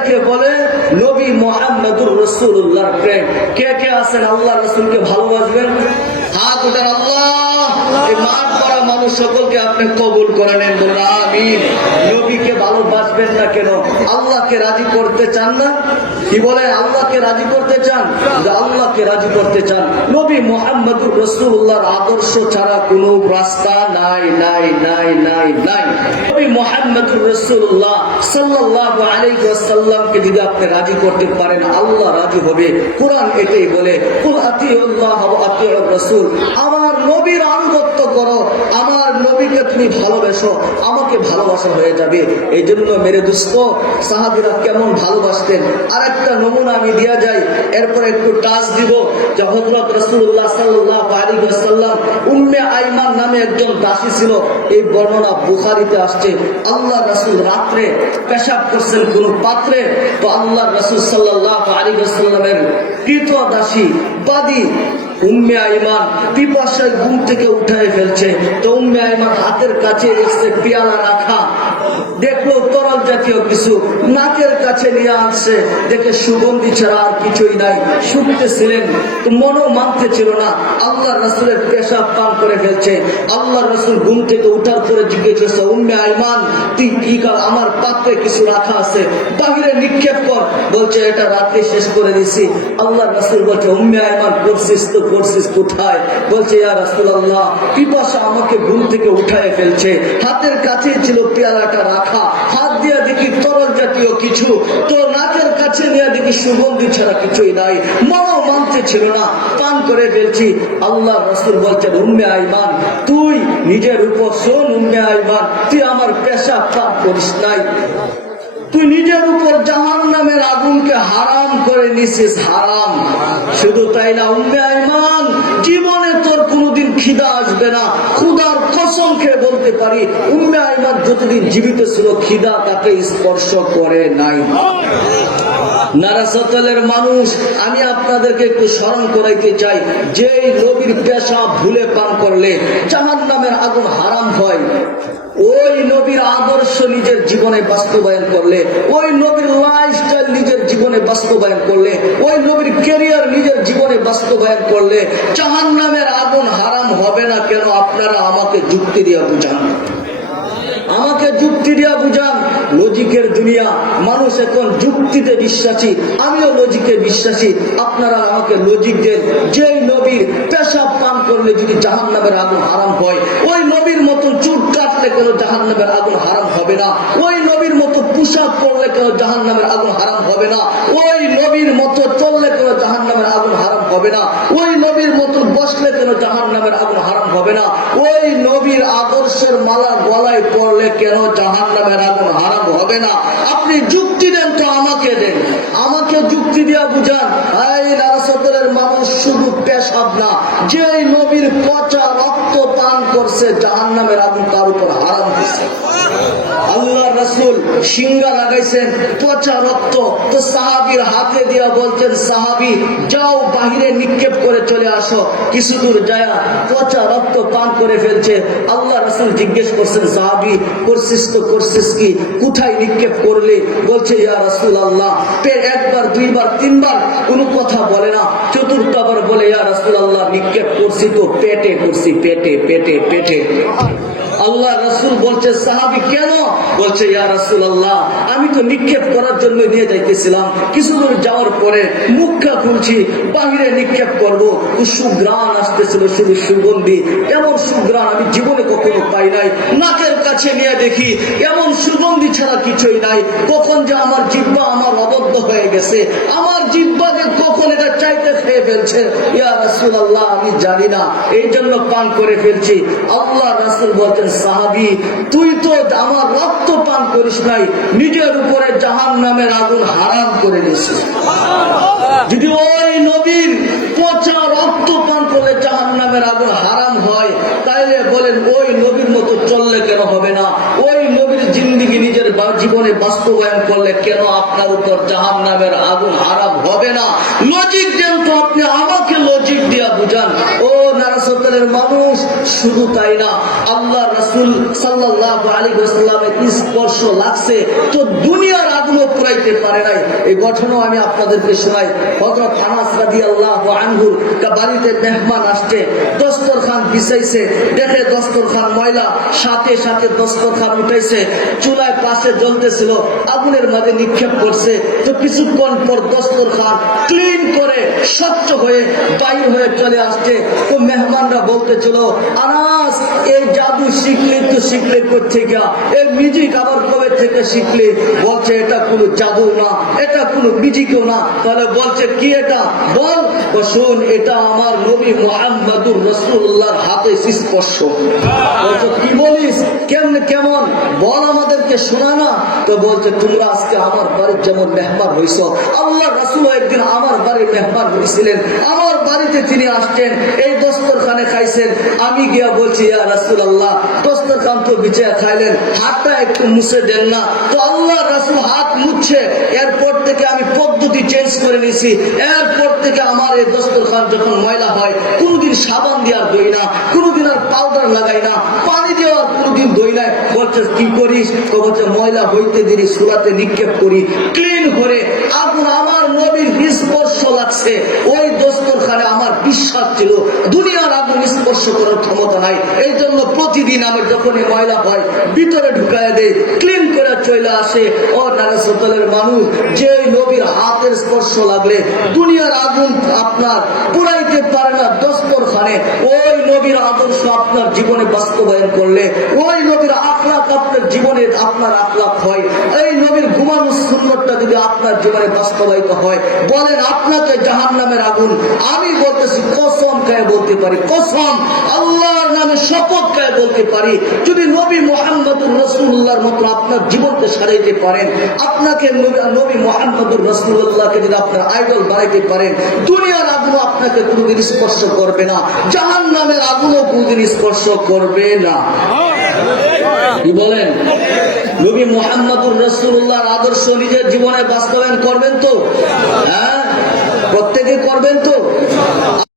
এটাকে বলে নবী মুহাম্মদুর রাসূলুল্লাহর প্রেম। কে কে আছেন আল্লাহ রাসূলকে ভালোবাসবেন? হাত উঠান। আল্লাহ, এই মাঠ করা মানুষ সকলকে আপনি কবুল করে নেন, বলুন আমিন। নবীকে ভালোবাসবেন না কেন? আল্লাহকে রাজি করতে চান না? কি বলে? আল্লাহকে রাজি করতে চান? আল্লাহকে রাজি করতে চান, নবী মুহাম্মদুর রাসূলুল্লাহর আদর্শ ছাড়া কোনো রাস্তা নাই নাই নাই নাই নাই। নবী মুহাম্মদুর রাসূলুল্লাহ সাল্লাল্লাহু আলাইহি ওয়াসাল্লামকে যদি আপনি রাজি করতে পারেন, আল্লাহ রাজি হবে। কোরআন এটাই বলে, কুল আতিউল্লাহ ওয়া আতিউর রাসূল। আমার নবীর আনুগত্য করো, আমার নবীকে তুমি ভালোবাসো, আমাকে ভালোবাসা হয়ে যাবে। এই জন্য মেরে দোস্ত, সাহাবীরা কেমন ভালোবাসতেন আরেকটা নমুনা আমি দিয়া যাই, এরপর একটু টাচ দিব। যে হযরত রাসূলুল্লাহ সাল্লাল্লাহু আলাইহি ওয়াসাল্লাম উম্মে আইমান নামে একজন দাসী ছিল। এই বর্ণনা বুখারীতে আসছে। আল্লাহ রাসূল রাত্রে পেশাব করছেন কোন পাত্রে, তো আল্লাহ রাসূল সাল্লাল্লাহু আলাইহি ওয়াসাল্লামের কৃত দাসী বাদী উম্মে আইমান পিপাসায় ঘুম থেকে উঠায় ফেলছে। তো উম্মে আইমান হাতের কাছে এসে পেয়ালা রাখা দেখলো তরল জাতীয় কিছু, নাকের কাছে নিয়ে আসছে, দেখে সুগন্ধি ছাড়া আর কিছুই নাই। শুনতেছিলেন তো মনও মানতে ছিল না, আল্লাহ রাসূলের পেশাব পান করে ফেলছে। আল্লাহ রাসূল ঘুম থেকে উঠার পরে জিজ্ঞেস করছে, উম্মে আইমান তুই কি কর? আমার পাত্রে কিছু রাখা আছে, বাহিরে নিক্ষেপ কর। বলছে এটা রাতে শেষ করে দিছি। আল্লাহ রাসূল বলছে, উম্মে আইমান করছিস তো করছিস কোথায়? বলছে, ইয়া রাসূলুল্লাহ পিপাসা আমাকে ঘুম থেকে উঠায় ফেলছে, হাতের কাছে ছিল পেয়ালাটা রাখা, হাত দিয়ে দেখি তরল জাতীয় কিছু, তো নাকের কাছে নিয়ে দেখি সুগন্ধি ছাড়া কিছুই নাই, মনও মানতে ছিল না, পান করে ফেলছি। আল্লাহ রাসূল বলছেন, উম্মে আইমান তুই নিজের উপর শোন, উম্মে আইমান তুই আমার পেশাব পান করিস নাই, তুই নিজের উপর জাহান্নামের আগুনকে হারাম করে নিছিস, হারাম। শুধু তাই না উম্মে আইমান, জীবনে তোর কোনোদিন খিদা আসবে না, ক্ষুধার কসম খেয়ে বলতে পারি উম্মে আইমান যতদিন জীবিত ছিল খিদা তাকে স্পর্শ করে নাই। নারাসাতালের মানুষ, আমি আপনাদেরকে একটু স্মরণ করাইতে চাই, যে নবীর পেশাব ভুলে পান করলে জাহান্নামের আগুন হারাম হয়, ওই নবীর আদর্শ নিজের জীবনে বাস্তবায়ন করলে, ওই নবীর লাইফস্টাইল নিজের জীবনে বাস্তবায়ন করলে, ওই নবীর ক্যারিয়ার নিজের জীবনে বাস্তবায়ন করলে জাহান্নামের আগুন হারাম হবে না কেন? আপনারা আমাকে যুক্তি দিয়ে বুঝান, আমাকে যুক্তি দিয়া বুঝান। লজিকের দুনিয়া, মানুষ এখন যুক্তিতে বিশ্বাসী, আমিও লজিকে বিশ্বাসী। আপনারা আমাকে লজিক দেন, যেই নবীর পেশাব পান করলে যদি জাহান্নামের আগুন হারাম হয়, ওই নবীর মতো চুট কাটলে কেন জাহান্নামের আগুন হারাম হবে না? ওই নবীর মতো পোশাক পরলে কেন জাহান্নামের আগুন হারাম হবে না? ওই নবীর মতো চললে কেন জাহান্নামের আগুন হারাম হবে না? ওই নবীর মতো বসলে কেন জাহান্নামের আগুন হারাম হবে না? ওই নবীর আদর্শের মালা গলায় পড়লে কেন জাহান্নামের আগুন হারাম হবে না? আপনি যুক্তি দেন তো, আমাকে দেন, আমাকে যুক্তি দিয়া বুঝান। এই নারাসাতের মানুষ শুধু পেশাব না, যে নবীর পচা রক্ত পান করছে জাহান্নামের আগুন তার উপর হারাম হয়েছে। আল্লাহ রাসূল সিঙ্গা লাগাইছেন পচা রক্ত, তো সাহাবীর হাতে দিয়া বলছেন, সাহাবী যাও বাহিরে নিক্ষেপ করে চলে আসো। কিছু দূর যায় পচা রক্ত পান করে ফেলছে। আল্লাহ রাসূল জিজ্ঞেস করছেন, সাহাবী করছিস তো করছিস কি, কোথায় নিক্ষেপ করলে? বলছে, ইয়া রাসূলুল্লাহ একবার দুইবার তিনবার কোনো কথা বলে না, চতুর্থবার বলে, ইয়া রাসূলুল্লাহ নিক্ষেপ করছি তো পেটে করছি, পেটে পেটে পেটে। আল্লাহ রাসূল বলছে, সাহাবী কেন? বলছে, ইয়া রাসূলুল্লাহ আমি তো নিক্ষেপ করার জন্য নিয়ে যাইতেছিলাম, কিছু দূর যাওয়ার পরে মুখটা খুলছি, বাহিরে নিক্ষেপ করবো, সুঘ্রাণ আসতেছিল, শুধু সুগন্ধি, এমন সুঘ্রাণ আমি জীবনে কখনো পাই নাই। নাকের কাছে নিয়ে দেখি এমন সুগন্ধি ছাড়া কিছুই নাই। কখন যে আমার জিহ্বা আমার অবদ্ধ হয়ে গেছে, আমার জিহ্বাকে কখন এটা চাইতে খেয়ে ফেলছে, ইয়া রাসূলুল্লাহ আমি জানি না, এই জন্য পান করে ফেলছি। আল্লাহ রাসূল বলতেন, সাহাবী তুই তো আমার রক্ত পান করিস নাই, নিজের উপরে জাহান্নামের আগুন হারাম করে নিয়েছিস। যদি ওই নবীর পচা রক্ত পান করলে জাহান্নামের আগুন হারাম হয়, তাইলে বলেন ওই নবীর মতো চললে কেন হবে না? ওই নবীর জিন্দেগি নিজের জীবনে বাস্তবায়ন করলে কেন আপনার উপর জাহান্নামের আগুন হারাম হবে না? লজিক দেন তো, আপনি আমাকে লজিক দিয়া বুঝান। ও নারাসতের মানুষ, শুধু তাই না, আল্লাহ রাসূল সাল্লাল্লাহু আলাইহি ওয়াসাল্লামের স্পর্শ লাগছে তো দুনিয়ার আগুনও পুরাইতে পারে নাই। এই ঘটনা আমি আপনাদেরকে শোনাই। হযরত আনাস রাদিয়াল্লাহু আনহু বাড়িতে মেহমান আসছে, দস্তরখান বিছাইছে, দেখে দস্তরখান ময়লা, সাথে সাথে দস্তরখান উঠাইছে, চুলায় পাশে জ্বলতেছিল, আগুনের মাঝে নিক্ষেপ করছে। তো কিছুক্ষণ পর দস্তরখান ক্লিন করে স্বচ্ছ হয়ে বাইর হয়ে চলে আসছে। তো মেহমানরা বলতেছিল, আনাস এই জাদু শিখলি তো শিখলে কোথেকে গিয়া, এই মিউজিক আবার কবে থেকে শিখলি? বলছে এটা কোনো জাদু না, এটা কোনো মিউজিকও না। তাহলে বলছে কি এটা? বল। শোন, এটা আমার নবী মুহাম্মদুর রাসূলুল্লাহর হাতে স্পর্শ। বলছে কি বলিস? কেমন বল, আমাদেরকে শোনা না। তো বলছে তোমরা আজকে আমার বাড়ির যেমন মেহমান হইছ, আল্লাহ রাসূল একদিন আমার বাড়ির মেহমান হয়েছিলেন, আমার বাড়িতে তিনি আসছেন, এই দস্তরখানে খাইছেন। আমি গিয়া বলছি ইয়া রাসূলুল্লাহ, দস্তরখান তো বিছায়া খাইলেন, হাতটা একটু মুছে দেন না। তো আল্লাহ রাসূল হাত মুছছে। এরপর থেকে আমি পদ্ধতি চেঞ্জ করে নিয়েছি। এরপর থেকে আমার এই দস্তরখান যখন ময়লা হয়, কোনোদিন সাবান দেওয়ার দই না, কোনোদিন আর পাউডার লাগাই না, পানি দেওয়ার কোনোদিন দই নাই। বলছে কি করিস? তো বলছে ময়লা হইতে দেরি সুরাতে নিক্ষেপ করি, ক্লিন করে আগুন আমার নবীর স্পর্শ লাগছে। ওই দস্তরখানে আমার বিশ্বাস ছিল দুনিয়ার আগুন স্পর্শ করার ক্ষমতা নাই। এই জন্য প্রতিদিন আমি যখনই ময়লা হয় ভিতরে ঢুকায় দেই, ক্লিন করে চলে আসে। ও নারাসতের মানুষ, যে নবীর হাতের স্পর্শ লাগলে দুনিয়ার আগুন আপনার পুরাইতে পারে না দস্তরখানে, ওই নবীর আদর্শ আপনার জীবনে বাস্তবায়ন করলে, ওই নবীর আখলাক আপনার জীবনে আপনার আখলাক হয়, এই নবীর ঘুমানোর সুন্নতটা যদি আপনার জীবনে বাস্তবায়িত হয়, বলেন আপনাকে জাহান্নামের আগুন, আমি বলতেছি কসম খায় বলতে পারি, কসম আল্লাহর নামে শপথ খায় বলতে পারি, যদি নবী মুহাম্মদুর রাসূলুল্লাহর মতো আপনার জীবনকে সারাইতে পারেন, আপনাকে নবী মুহাম্মদুর রাসূলুল্লাহকে যদি আপনার আইডল বানাইতে পারেন, দুনিয়ার আগুন আপনাকে কোনোদিন স্পর্শ করবে না, জাহান্নামের আগুনও কোনোদিন স্পর্শ করবে না। কি বলেন? নবী মুহাম্মদুর রাসূলুল্লাহর আদর্শ নিজের জীবনে বাস্তবায়ন করবেন তো? হ্যাঁ, প্রত্যেকে করবেন তো?